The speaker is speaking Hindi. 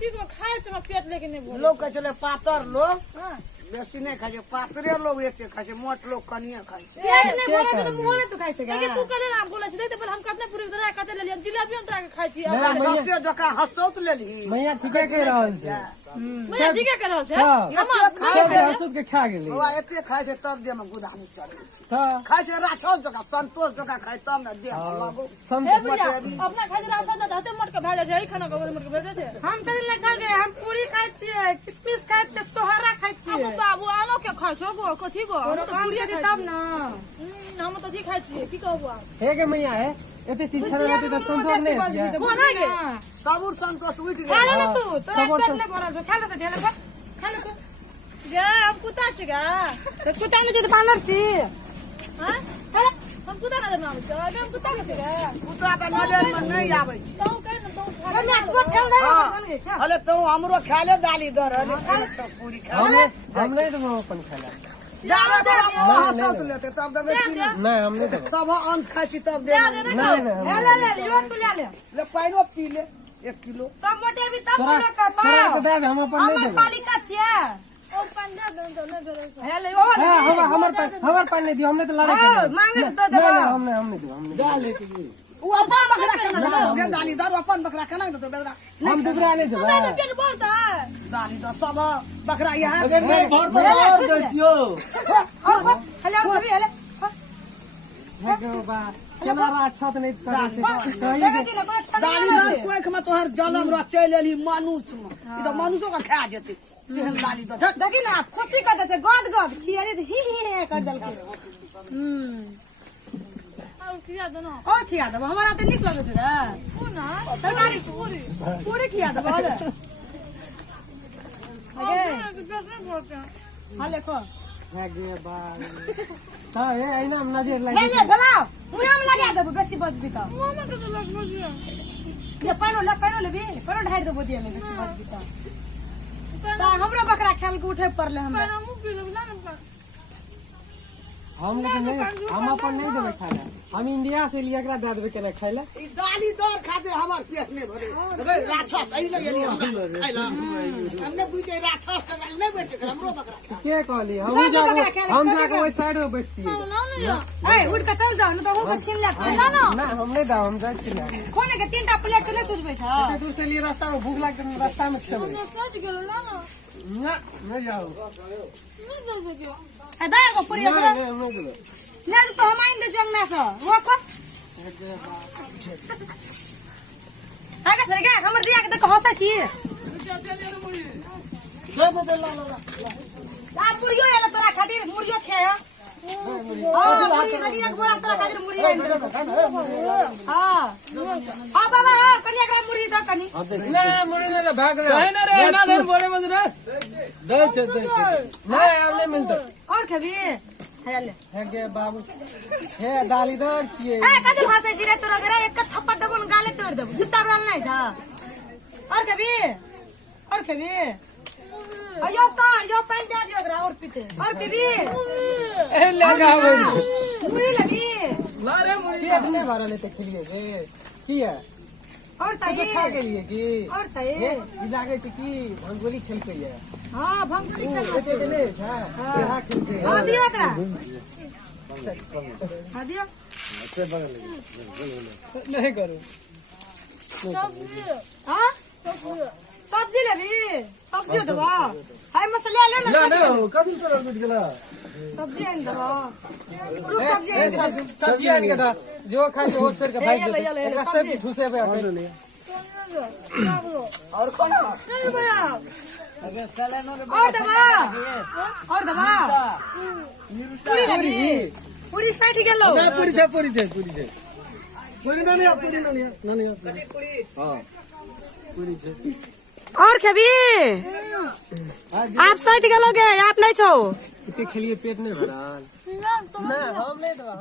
ठीक है खाए चलो पेट लेके नहीं बोल लोग कहे चले पातर लोग बेसी नहीं खाए पातरे लोग एक खाए मोट लोग कनिए खाए पेट नहीं बोले तो मुंह नहीं तो खाए छे के तू कले ना बोले छे तो हम कतने पूरी तरह कते ले लिया जिलेबी अंतरा के खाए छी सबसे जका हसौत ले ली मैया ठीके कह रहल छै मैं ठीके कर रहल छे सब हसुत के खा गेली बाबा एते खाए छे तब दे में गुदानी चढ़े छै त खाए छे राछो जका संतोष जका खाए तब ना दे लागो अपना खाए रास्ता त हते मोट के भाले छै खाना के मोट के भेजे छै हम कदे नहीं खा गए हम पूरी खाए छिए किशमिश खाए छिए सोहरा खाए छिए बाबू आनो के खाए छो गो कथि गो हम तो पूरी के तब ना हम तो जी खाए छिए की कहबो हे के मैया है एते चीज खा रहती त संतोष नहीं है कोना गे सबूर संतोष उठ गए खा ले तू तोरा पेट नहीं भरल छो खा ले से ढेले खा ले तू गे हम कुत्ता छिगा तो कुत्ता नहीं तो बानर छी हां हम कुत्ता ना नाम छ हम कुत्ता के छिगा कुत्ता त नजर में नहीं आबै छै तो कह न तो हम तो ठेल नहीं अरे तो हमरो खा ले दाली दर पूरी खा ले हम नहीं तो अपन खाला जानो दे हसौत लेते तब देबे नहीं हम नहीं देबे सब अंश खाए छी तब दे नहीं ले यो तू ले ले पाइनो पी ले 1 किलो तब मोटे भी तब तोरा पूरा का तोरा के दे हम अपन नहीं हमर देबे पालिका छिए ओ पंजा दन तो नहीं भरोसा हे ले हां हमर पानी नहीं दियो हमने तो लड़ाई कर मांगे तो दे हम नहीं दियो हमने डाले के उ अपन बकरा केना दे दाली दर अपन बकरा केना दे बेदरा हम दुबरा नहीं देबे मैं तो पेट भरता है दाली दर सब बकरा यहां अगर नहीं भर तो और दे छियो हेलो कभी हेलो हे के बा केना अच्छा तो नहीं करे छै दाली दर कोख में तोहर जन्म र चल एली मानुष में ई तो मानुषो का खा जेते केहन दाली दर देखी ना खुशी कर दे छै गद गद खियारी ही कर दल के और खिया दो ना और खिया दो हमरा त निक लगे छै रे कोना तरकारी पूरी खिया दो बोल आगे हां देखो हे गे बा त हे आइना नजर लगी ले भलाओ मुरा में लगा दे बेसी बचबी त मुरा में तो लगबो ये पानो ले भी पानो ढाई दो बोदिया में बेसी बचबी त सा हमरा बकरा खेल के उठे पड़ले हमरा हम लेकिन नहीं हम अपन नहीं देबे खाना हम इंडिया से लिए एकरा दे देबे केना खाइला ई दाली दर खातिर हमर पेट नहीं भरे गे राक्षस सही ले गेली हमरा खाइला हमने बुझे राक्षस का नहीं बैठे हमरो बकरा के कहली हम जाके ओई साइड में बैठती है ए उठ के चल जाओ न तो हो के छीन ले ना हम नहीं दा हम जाय छी ना खोने के तीनटा प्लेट चले सुझबे छ एते दूर से लिए रास्ता में भूख लागत रास्ता में खेबे सच गेलो ना नहीं जाओ नहीं दो दो ए दाय को पूरी असर ले तो हम आइन दे जंगना से वो को आगे सर के हमर दिया के देख हंसा की ला मुड़ियो एला तोरा खातिर मुड़ियो खे हां मुड़ी लगी एक बोरा तोरा खातिर मुड़ी आइन दे हां हां बाबा हां कनी एकरा मुड़ी द कनी ना मुड़ी ना भाग रे ना रे ना धर बोले मत रे दे नहीं हमने मिलता और खबी हेले हे गे बाबू हे दालीदार छिए ए कदल हंसे जी रे तोरा गरे एक थप्पड़ दबन गाले तोड़ देब जूता रोल नहीं था और खबी अयो सर यो पैन दे दियो गरा और पीते और पीबी ए लगा मुड़ी लगी ना रे मुड़ी पेट नहीं भरा लेते खिलिए गे की है और सही खा के लिए की और सही ई लागे छै की भंगोली खेल के है हां भंगुली खेलना छै ने है यहां खेल के हां दियो गरा हां दियो नहीं करो सब्जी हां सब्जी लेबी सब्जी देबा हाय मसाला ले ना ना कथि से मिट गेला सब्जी आइन देबा रुक सब्जी आइन के दा जो खाए वो छोड़ के भाग दे एकरा सब ठुसे पे नहीं और कौन नहीं बड़ा अगर चले न और दबा पूरी लगी पूरी साइड गेलो ना पूरी छै पूरी नहीं कथि पूरी हां पूरी छै और खबी आप साइड गेलोगे आप नहीं छो इतने खेलिए पेट नहीं भरा ना हम नहीं दवा